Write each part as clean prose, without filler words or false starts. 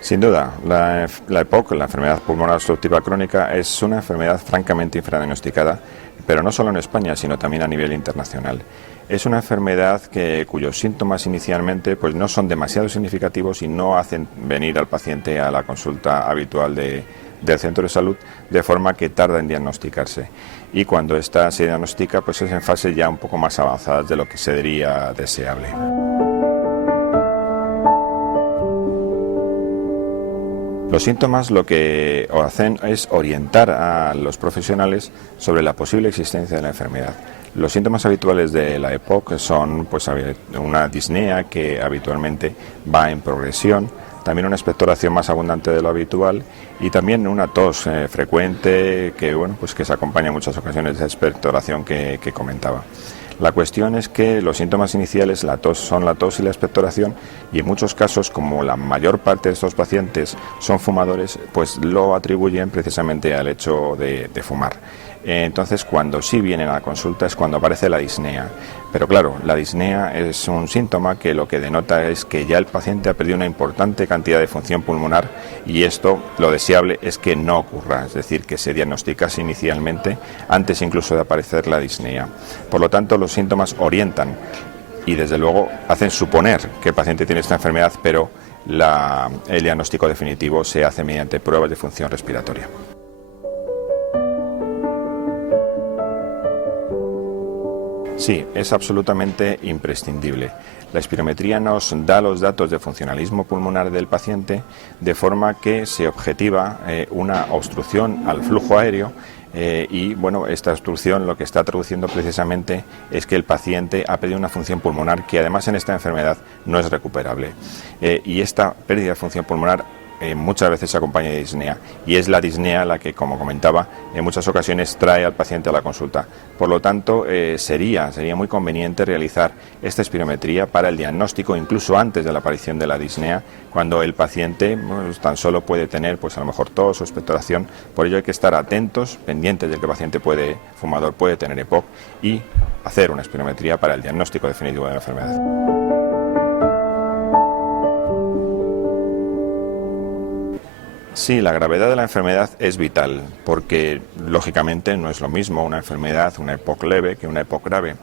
Sin duda, la EPOC, la enfermedad pulmonar obstructiva crónica, es una enfermedad francamente infradiagnosticada, pero no solo en España, sino también a nivel internacional. Es una enfermedad cuyos síntomas inicialmente pues no son demasiado significativos y no hacen venir al paciente a la consulta habitual del centro de salud, de forma que tarda en diagnosticarse. Y cuando esta se diagnostica, pues es en fases ya un poco más avanzadas de lo que sería deseable. Los síntomas lo que hacen es orientar a los profesionales sobre la posible existencia de la enfermedad. Los síntomas habituales de la EPOC son pues, una disnea que habitualmente va en progresión, también una expectoración más abundante de lo habitual y también una tos frecuente que, bueno, pues que se acompaña en muchas ocasiones de esa expectoración que comentaba. La cuestión es que los síntomas iniciales son la tos y la expectoración, y en muchos casos, como la mayor parte de estos pacientes son fumadores, pues lo atribuyen precisamente al hecho de fumar. Entonces, cuando sí vienen a la consulta es cuando aparece la disnea. Pero claro, la disnea es un síntoma que lo que denota es que ya el paciente ha perdido una importante cantidad de función pulmonar, y esto, lo deseable es que no ocurra, es decir, que se diagnosticase inicialmente antes incluso de aparecer la disnea. Por lo tanto, los síntomas orientan y desde luego hacen suponer que el paciente tiene esta enfermedad, pero el diagnóstico definitivo se hace mediante pruebas de función respiratoria. Sí, es absolutamente imprescindible. La espirometría nos da los datos de funcionalismo pulmonar del paciente, de forma que se objetiva una obstrucción al flujo aéreo, y bueno, esta obstrucción lo que está traduciendo precisamente es que el paciente ha perdido una función pulmonar que además en esta enfermedad no es recuperable. Y esta pérdida de función pulmonar muchas veces se acompaña de disnea, y es la disnea la que, como comentaba, en muchas ocasiones trae al paciente a la consulta. Por lo tanto, sería muy conveniente realizar esta espirometría para el diagnóstico incluso antes de la aparición de la disnea, cuando el paciente tan solo puede tener pues a lo mejor tos o expectoración. Por ello hay que estar atentos, pendientes de que el paciente fumador puede tener EPOC, y hacer una espirometría para el diagnóstico definitivo de la enfermedad. Sí, la gravedad de la enfermedad es vital, porque lógicamente no es lo mismo una enfermedad, una EPOC leve, que una EPOC grave.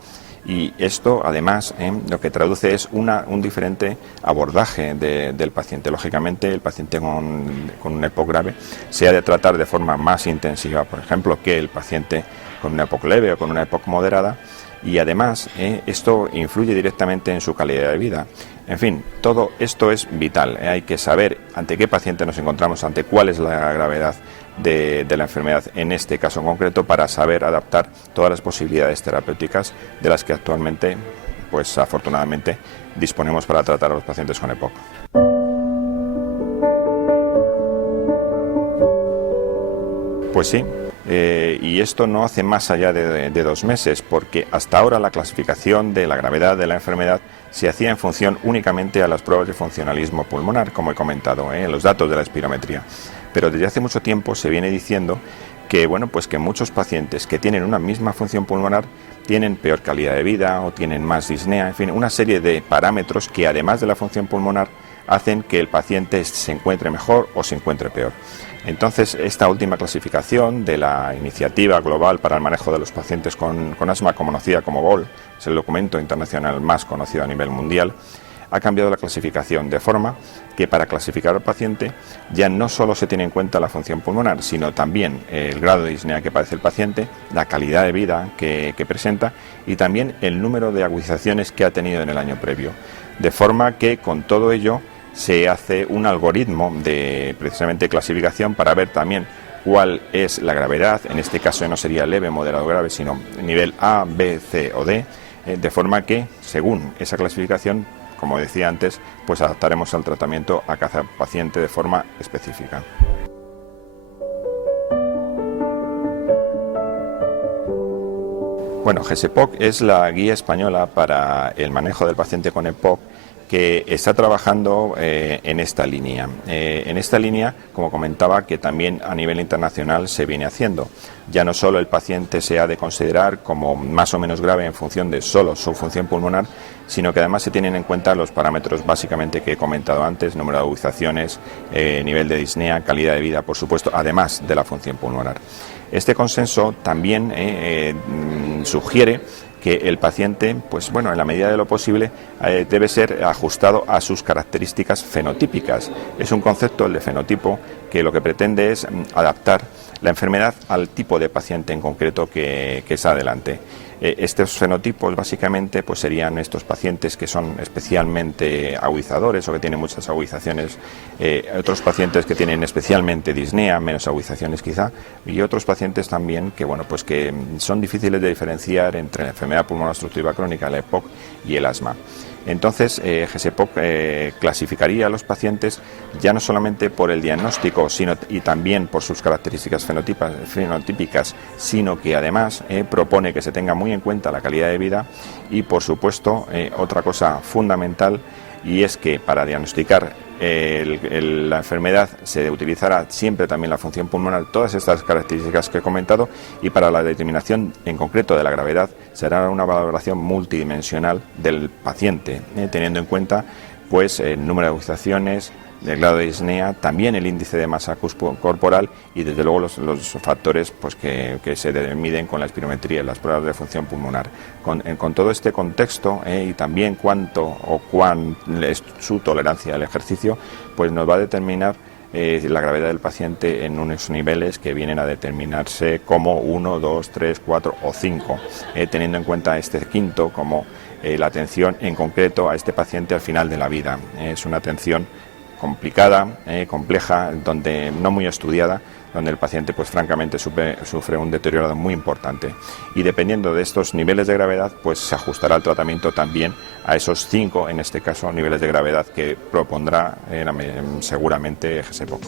Y esto, además, lo que traduce es un diferente abordaje del paciente. Lógicamente, el paciente con una EPOC grave se ha de tratar de forma más intensiva, por ejemplo, que el paciente con una EPOC leve o con una EPOC moderada. Y además, esto influye directamente en su calidad de vida. En fin, todo esto es vital. Hay que saber ante qué paciente nos encontramos, ante cuál es la gravedad de la enfermedad en este caso en concreto, para saber adaptar todas las posibilidades terapéuticas de las que actualmente, pues afortunadamente, disponemos para tratar a los pacientes con EPOC. Pues sí. Y esto no hace más allá de 2 meses, porque hasta ahora la clasificación de la gravedad de la enfermedad se hacía en función únicamente a las pruebas de funcionalismo pulmonar, como he comentado, en los datos de la espirometría. Pero desde hace mucho tiempo se viene diciendo que, bueno, pues que muchos pacientes que tienen una misma función pulmonar tienen peor calidad de vida o tienen más disnea, en fin, una serie de parámetros que, además de la función pulmonar, hacen que el paciente se encuentre mejor o se encuentre peor. Entonces, esta última clasificación de la Iniciativa Global para el Manejo de los Pacientes con Asma, conocida como GOL, es el documento internacional más conocido a nivel mundial, ha cambiado la clasificación de forma que para clasificar al paciente ya no solo se tiene en cuenta la función pulmonar, sino también el grado de disnea que padece el paciente, la calidad de vida que presenta y también el número de agudizaciones que ha tenido en el año previo. De forma que con todo ello se hace un algoritmo de precisamente clasificación para ver también cuál es la gravedad. En este caso no sería leve, moderado, grave, sino nivel A, B, C o D, de forma que según esa clasificación, como decía antes, pues adaptaremos al tratamiento a cada paciente de forma específica. Bueno, GESEPOC es la guía española para el manejo del paciente con EPOC, que está trabajando en esta línea. En esta línea, como comentaba, que también a nivel internacional se viene haciendo. Ya no solo el paciente se ha de considerar como más o menos grave en función de solo su función pulmonar, sino que además se tienen en cuenta los parámetros básicamente que he comentado antes: número de agudizaciones, nivel de disnea, calidad de vida, por supuesto, además de la función pulmonar. Este consenso también sugiere que el paciente, pues bueno, en la medida de lo posible, debe ser ajustado a sus características fenotípicas. Es un concepto, el de fenotipo, que lo que pretende es adaptar la enfermedad al tipo de paciente en concreto que está delante. Estos fenotipos básicamente pues serían estos pacientes que son especialmente agudizadores o que tienen muchas agudizaciones, otros pacientes que tienen especialmente disnea, menos agudizaciones quizá, y otros pacientes también que bueno, pues que son difíciles de diferenciar entre la enfermedad pulmonar obstructiva crónica, la EPOC, y el asma. Entonces, GESEPOC clasificaría a los pacientes ya no solamente por el diagnóstico, sino y también por sus características fenotípicas, sino que además propone que se tenga muy en cuenta la calidad de vida y, por supuesto, otra cosa fundamental, y es que para diagnosticar la enfermedad se utilizará siempre también la función pulmonar, todas estas características que he comentado, y para la determinación en concreto de la gravedad será una valoración multidimensional del paciente, teniendo en cuenta pues el número de agudizaciones, el grado de disnea, también el índice de masa corporal y desde luego los factores pues que se miden con la espirometría y las pruebas de función pulmonar. Con todo este contexto y también cuán es su tolerancia al ejercicio, pues nos va a determinar la gravedad del paciente en unos niveles que vienen a determinarse como 1, 2, 3, 4 o 5, teniendo en cuenta este quinto como la atención en concreto a este paciente al final de la vida. Es una atención complicada, compleja, donde no muy estudiada, donde el paciente pues francamente sufre un deterioro muy importante, y dependiendo de estos niveles de gravedad pues se ajustará el tratamiento también a esos 5, en este caso, niveles de gravedad que propondrá seguramente GESEPOC.